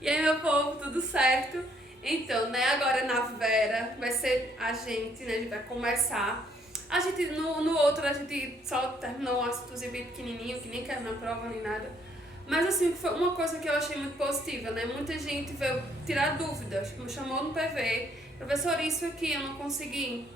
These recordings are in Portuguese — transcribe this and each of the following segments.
E aí, meu povo, tudo certo? Então, né, agora na Vera vai ser a gente, né, a gente vai começar. A gente, no outro, a gente só terminou um assuntozinho bem pequenininho, que nem caiu na prova nem nada. Mas, assim, foi uma coisa que eu achei muito positiva, né? Muita gente veio tirar dúvidas, me chamou no PV, professor, isso aqui eu não consegui.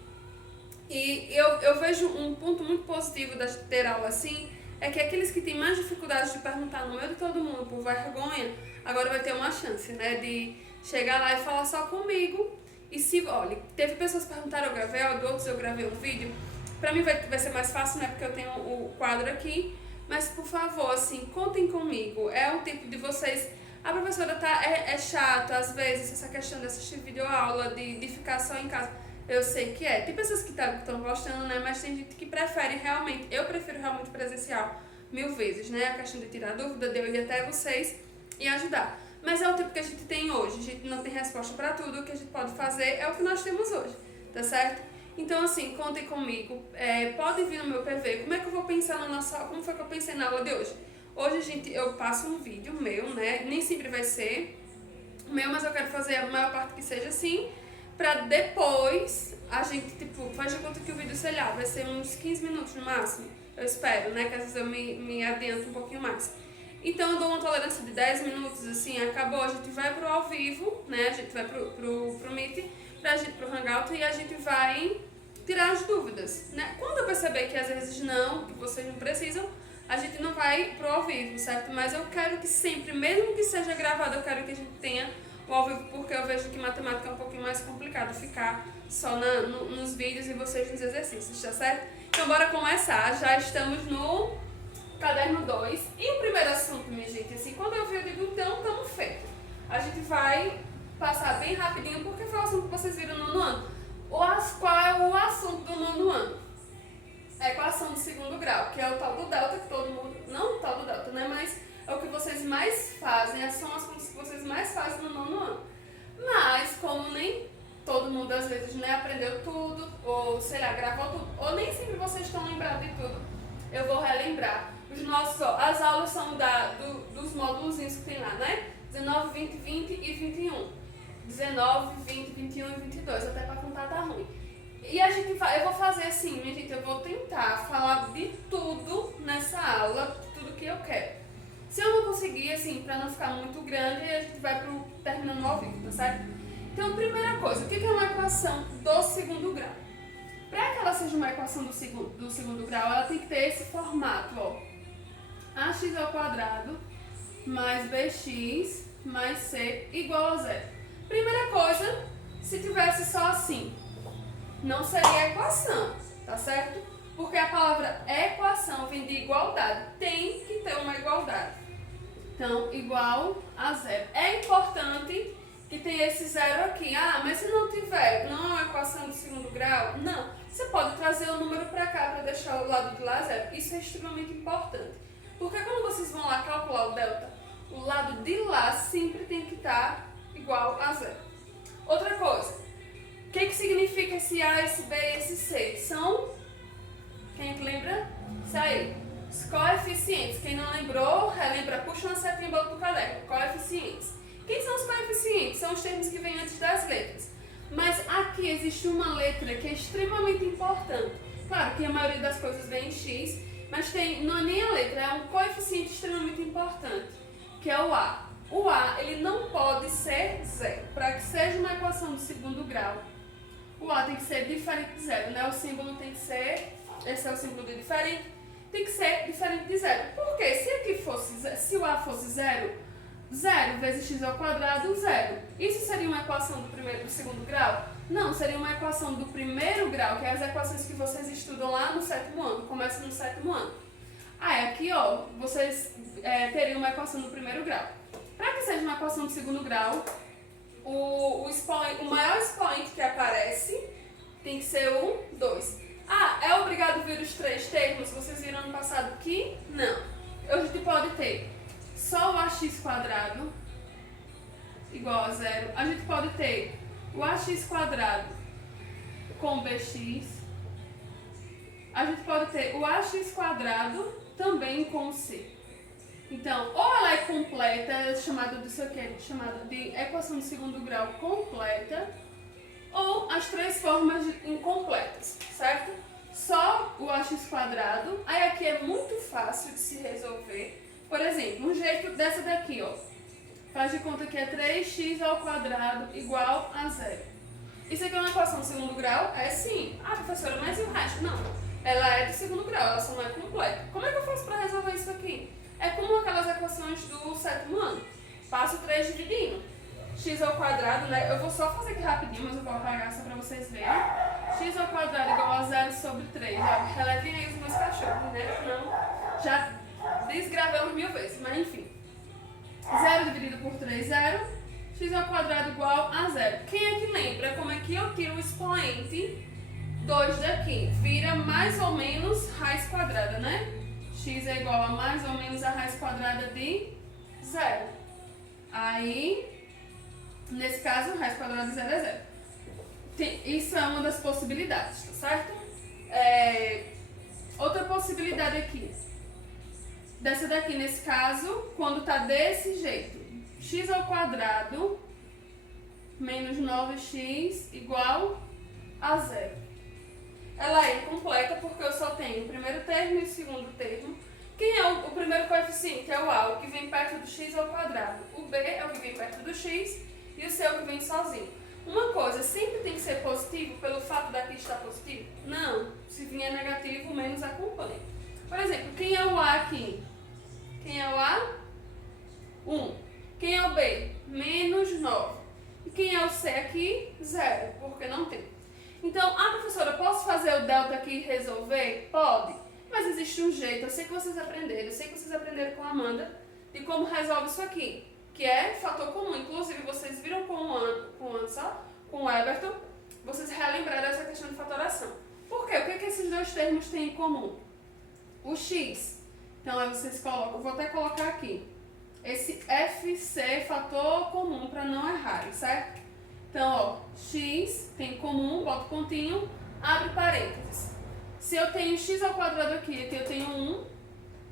E eu vejo um ponto muito positivo de ter aula assim, é que aqueles que têm mais dificuldade de perguntar no meio de todo mundo por vergonha, agora vai ter uma chance, né, de chegar lá e falar só comigo. E se, olha, teve pessoas que perguntaram, eu gravei áudio, outros eu gravei um vídeo. Pra mim vai ser mais fácil, né, porque eu tenho o quadro aqui. Mas, por favor, assim, contem comigo. É o tempo de vocês... A professora é chato, às vezes, essa questão de assistir videoaula, de ficar só em casa. Eu sei que é. Tem pessoas que estão gostando, né? Mas tem gente que prefere realmente. Eu prefiro realmente presencial 1000 vezes, né? A questão de tirar dúvida, de eu ir até vocês e ajudar. Mas é o tempo que a gente tem hoje. A gente não tem resposta para tudo. O que a gente pode fazer é o que nós temos hoje, tá certo? Então, assim, contem comigo. Podem vir no meu PV. Como é que eu vou pensar na nossa... Como foi que eu pensei na aula de hoje? Hoje, eu passo um vídeo meu, né? Nem sempre vai ser meu, mas eu quero fazer a maior parte que seja assim, pra depois a gente, tipo, faz de conta que o vídeo, sei lá, vai ser uns 15 minutos no máximo. Eu espero, né? Que às vezes eu me adianto um pouquinho mais. Então eu dou uma tolerância de 10 minutos, assim, acabou, a gente vai pro ao vivo, né? A gente vai pro Meet, pro Hangout, e a gente vai tirar as dúvidas, né? Quando eu perceber que às vezes não, que vocês não precisam, a gente não vai pro ao vivo, certo? Mas eu quero que sempre, mesmo que seja gravado, eu quero que a gente tenha o ao vivo, porque eu vejo que matemática é um pouquinho mais complicado ficar só nos vídeos e vocês nos exercícios, tá certo? Então bora começar, já estamos no caderno 2. E o primeiro assunto, minha gente, assim, quando eu vi, eu digo, então, estamos feito. A gente vai passar bem rapidinho, porque foi o assunto que vocês viram no nono ano. Qual é o assunto do nono ano? A equação do segundo grau, que é o tal do delta, que todo mundo... Não o tal do delta, né? Mas é o que vocês mais fazem, são as contas que vocês mais fazem no nono ano. Mas, como nem todo mundo, às vezes, né, aprendeu tudo, ou, sei lá, gravou tudo, ou nem sempre vocês estão lembrados de tudo, eu vou relembrar. As aulas são dos módulos que tem lá, né? 19, 20, 20 e 21. 19, 20, 21 e 22, até pra contar tá ruim. E eu vou fazer assim, minha gente, eu vou tentar falar de tudo nessa aula, tudo que eu quero. Se eu não conseguir, assim, pra não ficar muito grande, a gente vai terminando ao vivo, tá certo? Então, primeira coisa, o que é uma equação do segundo grau? Para que ela seja uma equação do segundo grau, ela tem que ter esse formato, ó. Ax ao quadrado mais bx mais c igual a zero. Primeira coisa, se tivesse só assim, não seria equação, tá certo? Porque a palavra equação vem de igualdade, tem que ter uma igualdade. Então, igual a zero. É importante que tenha esse zero aqui. Ah, mas se não tiver, não é uma equação de segundo grau? Não. Você pode trazer o número para cá para deixar o lado de lá zero. Isso é extremamente importante. Porque quando vocês vão lá calcular o delta, o lado de lá sempre tem que estar igual a zero. Outra coisa, o que significa esse A, esse B e esse C? São, quem é que lembra? Isso aí, os coeficientes. Quem não lembrou, relembra, puxa uma setinha e bota no caderno. Coeficientes. Quem são os coeficientes? São os termos que vêm antes das letras. Mas aqui existe uma letra que é extremamente importante. Claro que a maioria das coisas vem em X, mas não é nem a letra, é um coeficiente extremamente importante, que é o A. O A, ele não pode ser zero. Para que seja uma equação do segundo grau, o A tem que ser diferente de zero, né? O símbolo tem que ser, esse é o símbolo de diferente, tem que ser diferente de zero. Por quê? Se o A fosse zero, 0 vezes x ao quadrado, 0. Isso seria uma equação do segundo grau? Não, seria uma equação do primeiro grau, que é as equações que vocês estudam lá no sétimo ano, começa no sétimo ano. Aqui, ó, vocês teriam uma equação do primeiro grau. Para que seja uma equação do segundo grau, o maior expoente que aparece tem que ser o 2. É obrigado vir os três termos? Vocês viram ano passado que não. A gente pode ter só o ax quadrado igual a zero. A gente pode ter o ax quadrado com bx. A gente pode ter o ax quadrado também com c. Então, ou ela é completa, é chamada disso aqui, é chamada de equação de segundo grau completa, ou as três formas incompletas, certo? Só o ax quadrado, aí aqui é muito fácil de se resolver. Por exemplo, um jeito dessa daqui, ó. Faz de conta que é 3x ao quadrado igual a zero. Isso aqui é uma equação de segundo grau? É sim. Ah, professora, mas e o resto? Não. Ela é de segundo grau, ela só não é completa. Como é que eu faço para resolver isso aqui? É como aquelas equações do sétimo ano. Passo 3 dividindo. X ao quadrado, né? Eu vou só fazer aqui rapidinho, mas eu vou apagar só para vocês verem. X ao quadrado igual a 0 sobre 3. Ó, relevem aí os meus cachorros, né? Não, já desgravamos 1000 vezes, mas enfim. 0 dividido por 3, 0. X ao quadrado igual a 0. Quem é que lembra como é que eu tiro o expoente 2 daqui? Vira mais ou menos raiz quadrada, né? X é igual a mais ou menos a raiz quadrada de 0. Aí, nesse caso, raiz quadrada de 0 é 0. Isso é uma das possibilidades, tá certo? Outra possibilidade aqui. Dessa daqui, nesse caso, quando tá desse jeito. X ao quadrado menos 9x igual a 0. Ela é incompleta porque eu só tenho o primeiro termo e o segundo termo. Quem é o primeiro coeficiente? É o A, o que vem perto do x ao quadrado. O B é o que vem perto do x e o C é o que vem sozinho. Uma coisa, sempre tem que ser positivo pelo fato daqui estar positivo? Não. Se vier negativo, o menos acompanha. Por exemplo, quem é o A aqui? Quem é o A? 1. Quem é o B? Menos 9. E quem é o C aqui? 0, porque não tem. Então, professora, posso fazer o delta aqui e resolver? Pode, mas existe um jeito, eu sei que vocês aprenderam com a Amanda, de como resolve isso aqui, que é fator comum. Inclusive, vocês viram com o Everton, vocês relembraram essa questão de fatoração. Por quê? O que esses dois termos têm em comum? O x. Então, aí vocês colocam, vou até colocar aqui, esse FC, fator comum, para não errar, certo? Então, ó, x tem comum, boto pontinho, abre parênteses. Se eu tenho x ao quadrado aqui eu tenho 1,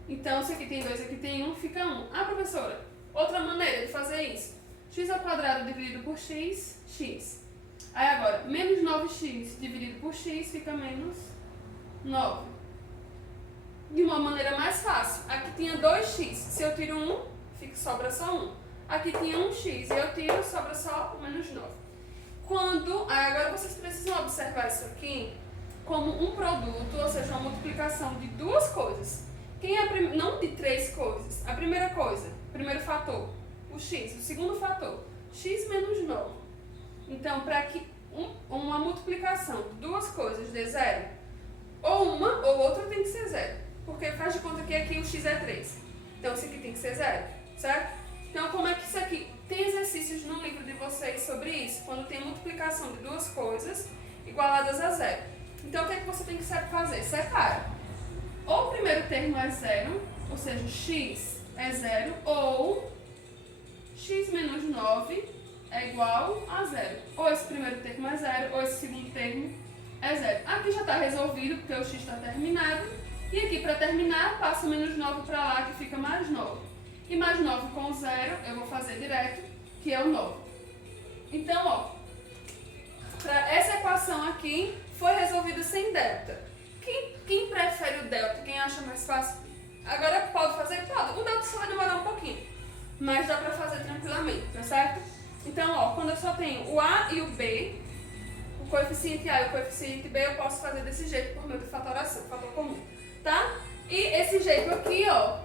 então se aqui tem 2, aqui tem 1, fica 1. Professora, outra maneira de fazer isso. X ao quadrado dividido por x, x. Aí agora, menos 9x dividido por x fica menos 9. De uma maneira mais fácil, aqui tinha 2x, se eu tiro 1, sobra só 1. Aqui tinha 1x e eu tiro, sobra só o menos 9. Agora vocês precisam observar isso aqui como um produto, ou seja, uma multiplicação de duas coisas. Não de três coisas. A primeira coisa, primeiro fator, o x. O segundo fator, x menos 9. Então, para que uma multiplicação de duas coisas dê 0, ou uma ou outra tem que ser 0. Porque faz de conta que aqui o x é 3. Então, isso aqui tem que ser 0, certo? Então, como é que isso aqui... Tem exercícios no livro de vocês sobre isso, quando tem multiplicação de duas coisas igualadas a 0. Então, o que é que você tem que fazer? Separa. Ou o primeiro termo é 0, ou seja, x é 0, ou x menos 9 é igual a 0. Ou esse primeiro termo é 0, ou esse segundo termo é 0. Aqui já está resolvido, porque o x está terminado. E aqui, para terminar, passo menos 9 para lá, que fica mais 9. E mais 9 com 0, eu vou fazer direto, que é o 9. Então, ó, essa equação aqui foi resolvida sem delta. Quem prefere o delta? Quem acha mais fácil? Agora pode fazer? Pode. O delta só vai demorar um pouquinho, mas dá pra fazer tranquilamente, tá certo? Então, ó, quando eu só tenho o A e o B, o coeficiente A e o coeficiente B, eu posso fazer desse jeito por meio de fatoração, fator comum, tá? E esse jeito aqui, ó,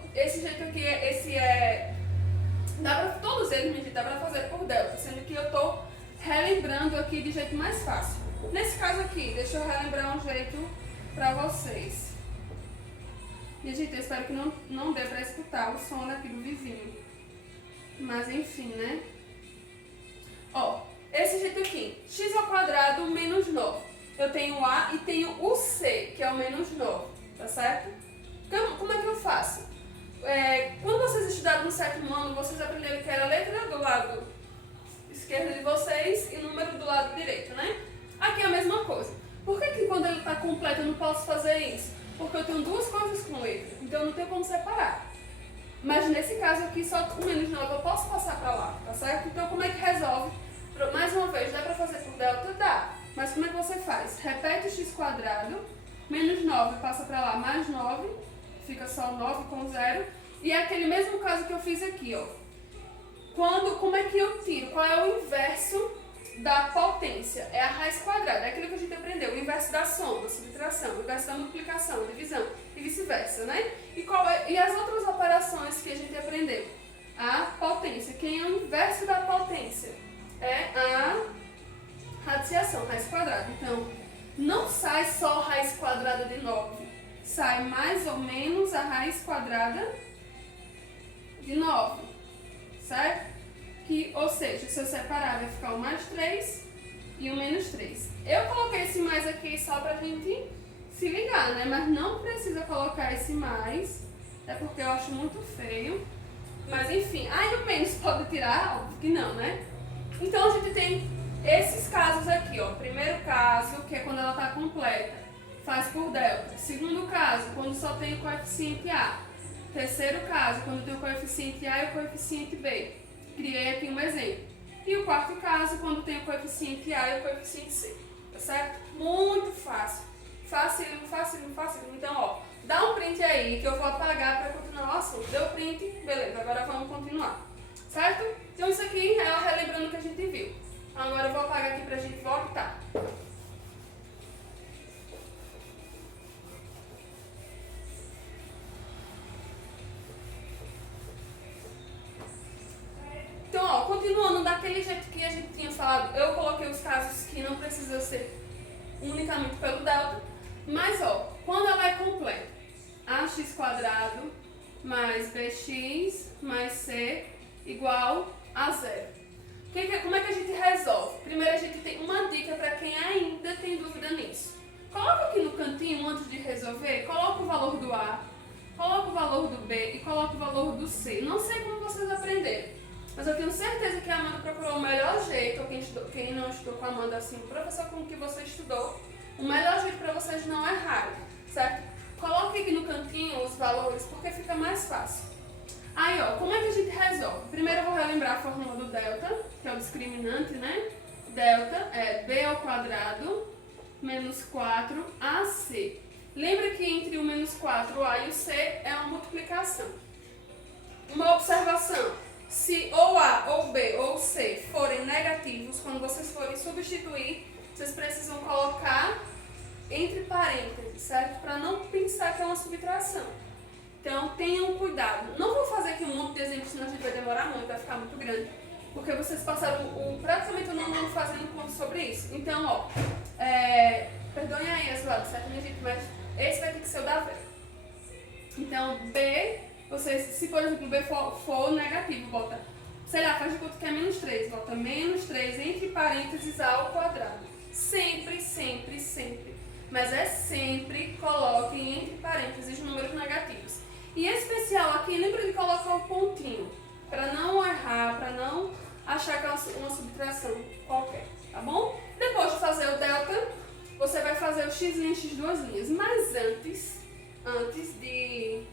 dá pra, todos eles, minha gente, dá pra fazer por delta, sendo que eu tô relembrando aqui de jeito mais fácil. Nesse caso aqui, deixa eu relembrar um jeito pra vocês. Minha gente, eu espero que não dê pra escutar o som daqui do vizinho. Mas enfim, né? Ó, esse jeito aqui, x ao quadrado menos 9. Eu tenho o A e tenho o C, que é o menos 9, tá certo? Como é que eu faço? Quando vocês estudaram no sétimo ano, vocês aprenderam que era a letra do lado esquerdo de vocês e número do lado direito, né? Aqui é a mesma coisa. Por que quando ele está completo eu não posso fazer isso? Porque eu tenho duas coisas com letra, então eu não tenho como separar. Mas nesse caso aqui, só o menos 9 eu posso passar para lá, tá certo? Então como é que resolve? Mais uma vez, dá para fazer por delta? Dá. Mas como é que você faz? Repete o x², menos 9 passa para lá, mais 9, fica só 9 com 0. E é aquele mesmo caso que eu fiz aqui, ó. Como é que eu tiro? Qual é o inverso da potência? É a raiz quadrada, é aquilo que a gente aprendeu, o inverso da soma, subtração, o inverso da multiplicação, divisão e vice-versa, né? E as outras operações que a gente aprendeu? A potência. Quem é o inverso da potência? É a radiciação, raiz quadrada. Então, não sai só raiz quadrada de 9, sai mais ou menos a raiz quadrada de 9, certo? Ou seja, se eu separar vai ficar o mais 3 e o menos 3. Eu coloquei esse mais aqui só pra gente se ligar, né? Mas não precisa colocar esse mais, é porque eu acho muito feio. Mas enfim, e o menos pode tirar? Óbvio que não, né? Então a gente tem esses casos aqui, ó. Primeiro caso, que é quando ela está completa, faz por delta. Segundo caso, quando só tem o coeficiente A. Terceiro caso, quando tem o coeficiente A e o coeficiente B. Criei aqui um exemplo. E o quarto caso, quando tem o coeficiente A e o coeficiente C. Tá certo? Muito fácil. Facílimo, facílimo, facílimo. Então, ó, dá um print aí que eu vou apagar para continuar o assunto. Deu print? Beleza, agora vamos continuar. Certo? Então isso aqui é relembrando o que a gente viu. Agora eu vou apagar aqui pra gente voltar. Então, ó, continuando daquele jeito que a gente tinha falado, eu coloquei os casos que não precisam ser unicamente pelo delta, mas, ó, quando ela é completa, ax² mais bx mais c igual a 0. Como é que a gente resolve? Primeiro a gente tem uma dica para quem ainda tem dúvida nisso. Coloca aqui no cantinho, antes de resolver, coloca o valor do A, coloca o valor do B e coloca o valor do C. Não sei como vocês aprenderam, mas eu tenho certeza que a Amanda procurou o melhor jeito, ou quem não estudou com a Amanda, assim, o professor com que você estudou, o melhor jeito para vocês não errarem, certo? Coloque aqui no cantinho os valores, porque fica mais fácil. Aí, ó, como é que a gente resolve? Primeiro eu vou relembrar a fórmula do delta, que é o discriminante, né? Delta é b² menos 4ac. Lembra que entre o menos 4a e o c é uma multiplicação. Uma observação, se ou a, ou b, ou c forem negativos, quando vocês forem substituir, vocês precisam colocar entre parênteses, certo? Para não pensar que é uma subtração. Então, tenham cuidado. Não vou fazer aqui um monte de exemplos, senão a gente vai demorar muito, vai ficar muito grande. Porque vocês passaram praticamente o nono ano fazendo conto sobre isso. Então, ó, perdoem aí as lados, certo, minha gente? Mas esse vai ter que ser o da Vera. Então, B, se por exemplo B for negativo, bota, sei lá, faz de conta que é menos 3. Bota menos 3 entre parênteses ao quadrado. Sempre, sempre, sempre. Mas é sempre coloquem entre parênteses números negativos. E em especial aqui, lembra de colocar o pontinho, para não errar, para não achar que é uma subtração qualquer, tá bom? Depois de fazer o delta, você vai fazer o x' e x². Mas antes de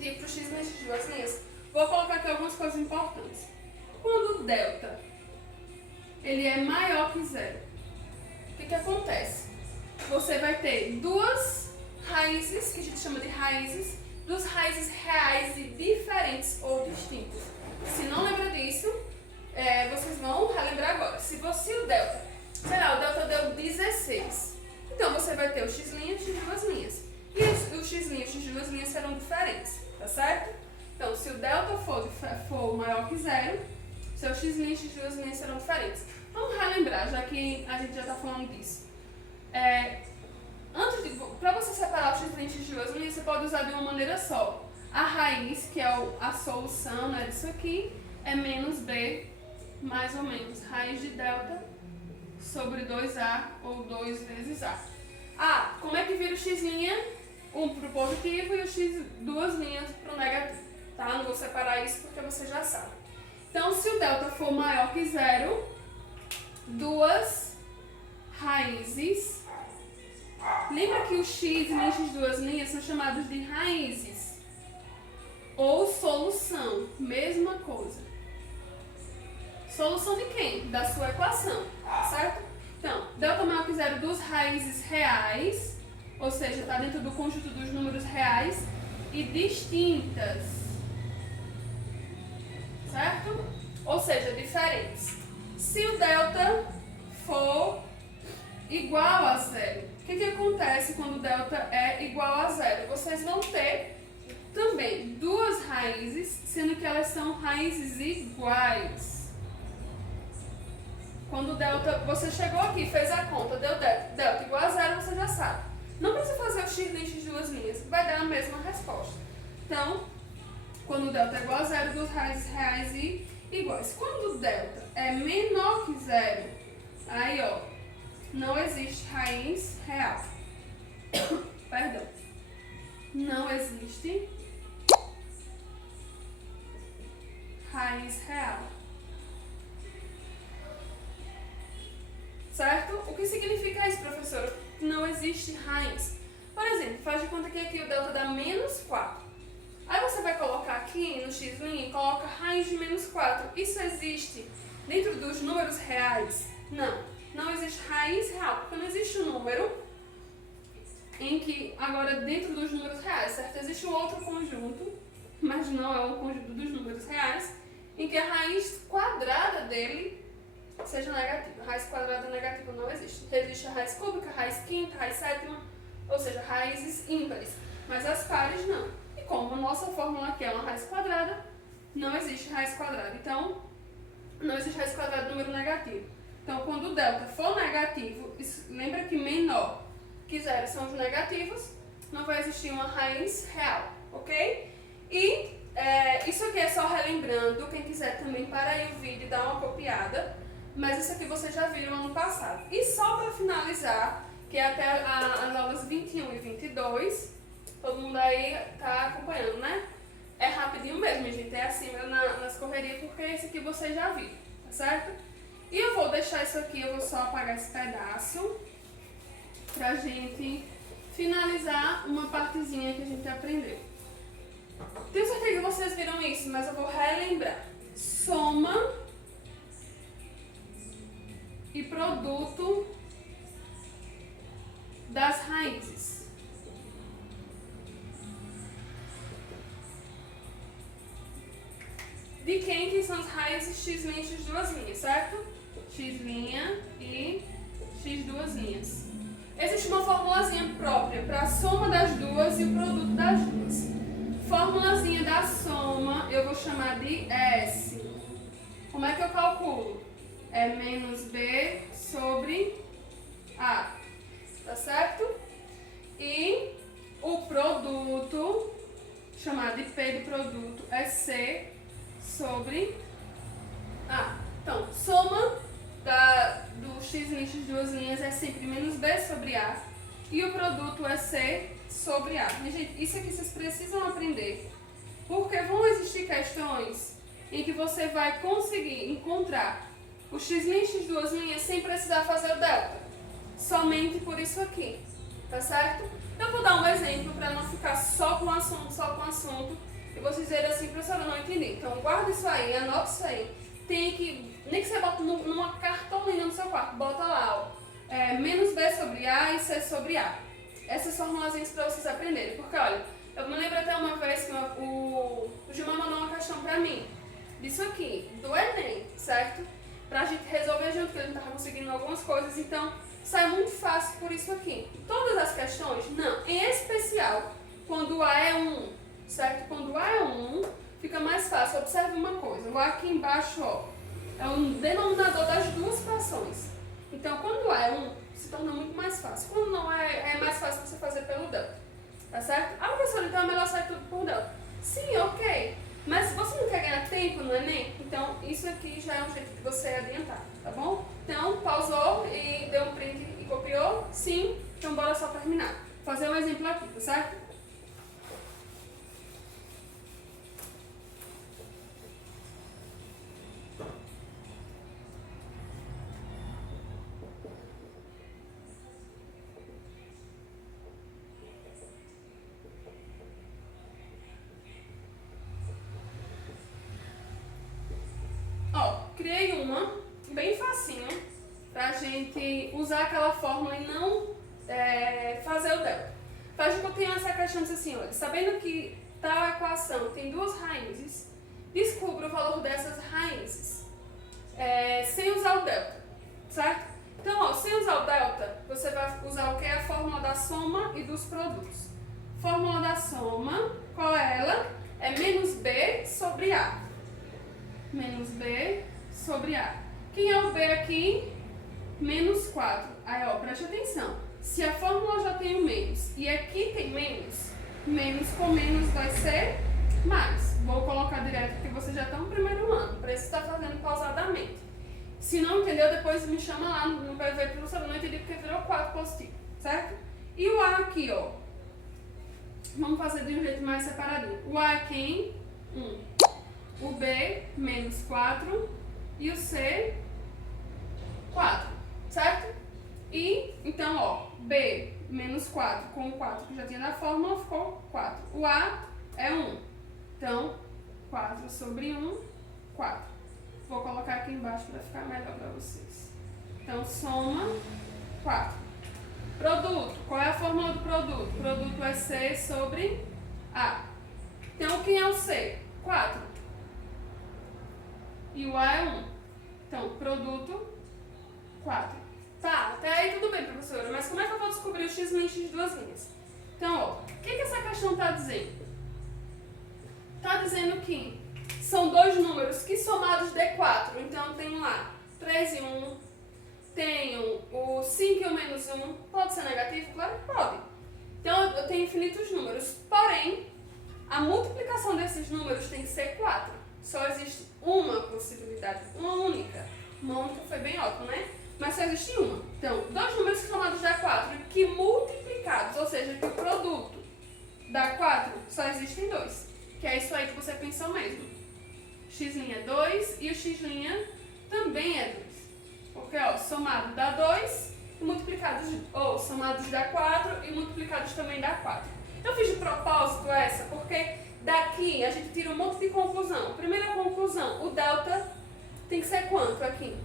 ir para o x' e x², vou colocar aqui algumas coisas importantes. Quando o delta ele é maior que 0, o que acontece? Você vai ter duas raízes, que a gente chama de raízes, duas raízes reais e diferentes ou distintas. Se não lembra disso, vocês vão relembrar agora. Se o delta, sei lá, o delta deu 16, então você vai ter o x' e x². E o x' e x² serão diferentes, tá certo? Então, se o delta for maior que 0, seu x' e x² serão diferentes. Vamos relembrar, já que a gente já está falando disso. Para você separar o x' e x², você pode usar de uma maneira só. A raiz, que é a solução, né, disso aqui, é menos b, mais ou menos, raiz de delta sobre 2a, ou 2 vezes a. Como é que vira o x'? Um para o positivo e o x 2 linhas para o negativo. Tá? Não vou separar isso porque você já sabe. Então, se o delta for maior que 0, duas raízes. Lembra que o x e x² são chamados de raízes. Ou solução, mesma coisa. Solução de quem? Da sua equação, certo? Então, delta maior que zero dos raízes reais, ou seja, está dentro do conjunto dos números reais e distintas, certo? Ou seja, diferentes. Se o delta for igual a zero, o que acontece quando o delta é igual a zero? Vocês vão ter também duas raízes, sendo que elas são raízes iguais. Quando o delta, você chegou aqui, fez a conta, deu delta igual a zero, você já sabe. Não precisa fazer o x de duas linhas, vai dar a mesma resposta. Então, quando o delta é igual a zero, duas raízes reais e iguais. Quando o delta é menor que zero, aí ó, não existe raiz real. Perdão. Não existe raiz real. Certo? O que significa isso, professora? Não existe raiz. Por exemplo, faz de conta que aqui o delta dá menos 4. Aí você vai colocar aqui no x' e coloca raiz de menos 4. Isso existe dentro dos números reais? Não. Não existe raiz real, porque não existe um número em que, agora dentro dos números reais, certo? Existe um outro conjunto, mas não é um conjunto dos números reais, em que a raiz quadrada dele seja negativa. Raiz quadrada negativa não existe. Existe a raiz cúbica, raiz quinta, raiz sétima, ou seja, raízes ímpares. Mas as pares não. E como a nossa fórmula aqui é uma raiz quadrada, não existe raiz quadrada. Então, não existe raiz quadrada do número negativo. Então, quando o delta for negativo, lembra que menor que zero são os negativos, não vai existir uma raiz real, ok? E isso aqui é só relembrando, quem quiser também para aí o vídeo e dar uma copiada, mas isso aqui vocês já viram ano passado. E só para finalizar, que é até as aulas 21 e 22, todo mundo aí tá acompanhando, né? É rapidinho mesmo, gente, é assim nas correrias, porque esse aqui vocês já viram, tá certo? E eu vou deixar isso aqui, eu vou só apagar esse pedaço, pra gente finalizar uma partezinha que a gente aprendeu. Tenho certeza que vocês viram isso, mas eu vou relembrar. Soma e produto das raízes. De quem que são as raízes x' e x duas linhas, certo? X' e x duas linhas. Existe uma formulazinha própria para a soma das duas e o produto das duas. Formulazinha da soma eu vou chamar de S. Como é que eu calculo? É menos B sobre A. Tá certo? E o produto, chamado de P de produto, é C sobre A. Então, soma do x' e x duas linhas é sempre menos B sobre A. E o produto é C sobre A. Minha gente, isso aqui vocês precisam aprender. Porque vão existir questões em que você vai conseguir encontrar o x' e x duas linhas sem precisar fazer o delta. Somente por isso aqui. Tá certo? Eu vou dar um exemplo para não ficar só com assunto. E vocês dizerem assim, professora, eu não entendi. Então, guarda isso aí, anota isso aí. Tem que, nem que você bota numa cartolina no seu quarto, bota lá, ó, menos B sobre A e C sobre A. Essas formulazinhas para vocês aprenderem. Porque, olha, eu me lembro até uma vez que o Gilmar mandou uma questão para mim, disso aqui, do Enem, certo? Pra gente resolver junto, que ele não estava conseguindo algumas coisas, então sai muito fácil por isso aqui. Todas as questões, não. Em especial, quando o A é 1, certo? Quando o A é 1, fica mais fácil. Observe uma coisa, o A aqui embaixo, ó, é o denominador das duas frações. Então, quando o A é 1, se torna muito mais fácil. Quando não é, é mais fácil você fazer pelo delta. Tá certo? Ah, professora, então é melhor sair tudo por delta. Sim, ok. Mas se você não quer ganhar tempo no Enem, então isso aqui já é um jeito de você adiantar, tá bom? Então, pausou e deu um print e copiou? Sim. Então, bora só terminar. Fazer um exemplo aqui, tá certo? criei uma bem facinho pra gente usar aquela fórmula e não fazer o delta. Faz de que eu tenho essa questão assim, olha, sabendo que tal equação tem duas raízes, descubra o valor dessas raízes sem usar o delta, certo? Então, ó, sem usar o delta, você vai usar o que? A fórmula da soma e dos produtos. Fórmula da soma, qual é ela? É menos B sobre A. Menos B sobre A. Quem é o B aqui? Menos 4. Aí, ó, preste atenção. Se a fórmula já tem o menos e aqui tem menos, menos com menos vai ser mais. Vou colocar direto porque você já está no primeiro ano. Para isso está fazendo pausadamente. Se não entendeu, depois me chama lá no PV, professor, eu não entendi porque virou 4 positivo, certo? E o A aqui, ó. Vamos fazer de um jeito mais separadinho. O A aqui em 1. O B, menos 4. E o C, 4, certo? E, então, ó, B, menos 4 com o 4 que já tinha na fórmula, ficou 4. O A é 1. Então, 4 sobre 1, 4. Vou colocar aqui embaixo para ficar melhor para vocês. Então, soma 4. Produto. Qual é a fórmula do produto? O produto é C sobre A. Então, quem é o C? 4. E o A é 1. Então, produto, 4. Tá, até aí tudo bem, professora. Mas como é que eu vou descobrir o x menos x de duas linhas? Então, ó, o que essa questão está dizendo? Está dizendo que são dois números que somados dê 4. Então, eu tenho lá 3 e 1. Tenho o 5 e o menos 1. Pode ser negativo? Claro que pode. Então, eu tenho infinitos números. Porém, a multiplicação desses números tem que ser 4. Só existe uma possibilidade, uma única. Uma única foi bem ótimo, né? Mas só existe uma. Então, dois números que somados dá 4 e que multiplicados, ou seja, que o produto dá 4, só existem dois. Que é isso aí que você pensou mesmo. X' é 2 e o x' também é 2. Porque, ó, somado dá 2 e multiplicados, ou somados dá 4 e multiplicados também dá 4. Eu fiz de propósito essa porque daqui a gente tira um monte de conclusão. Primeira conclusão, o delta tem que ser quanto aqui?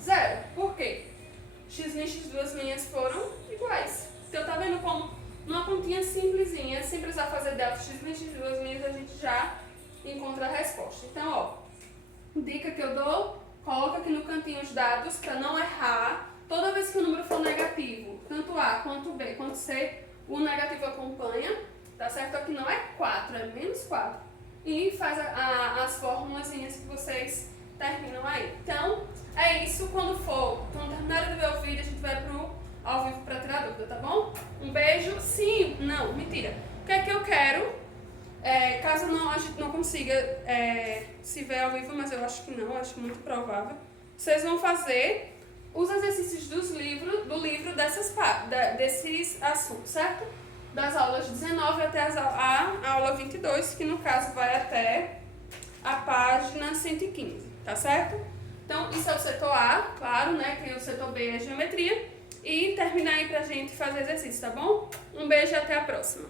0. Por quê? X' e x duas linhas foram iguais. Então, tá vendo como numa continha simplesinha, sem precisar fazer delta x' e x duas linhas, a gente já encontra a resposta. Então, ó, dica que eu dou, coloca aqui no cantinho os dados para não errar. Toda vez que o número for negativo, tanto A, quanto B, quanto C, o negativo acompanha, tá certo? Aqui não é 4, é menos 4. E faz as fórmulas que vocês terminam aí. Então, é isso. Quando terminarem de ver o vídeo, a gente vai pro ao vivo para tirar dúvida, tá bom? Um beijo. Sim, não, mentira. O que é que eu quero? Caso a gente não consiga se ver ao vivo, mas eu acho que não, acho muito provável. Vocês vão fazer os exercícios do livro desses assuntos, certo? Das aulas 19 até a aula 22, que no caso vai até a página 115, tá certo? Então, isso é o setor A, claro, né? Que o setor B é a geometria. E termina aí pra gente fazer exercício, tá bom? Um beijo e até a próxima.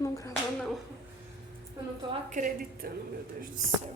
Não gravou, não. Eu não tô acreditando, meu Deus do céu.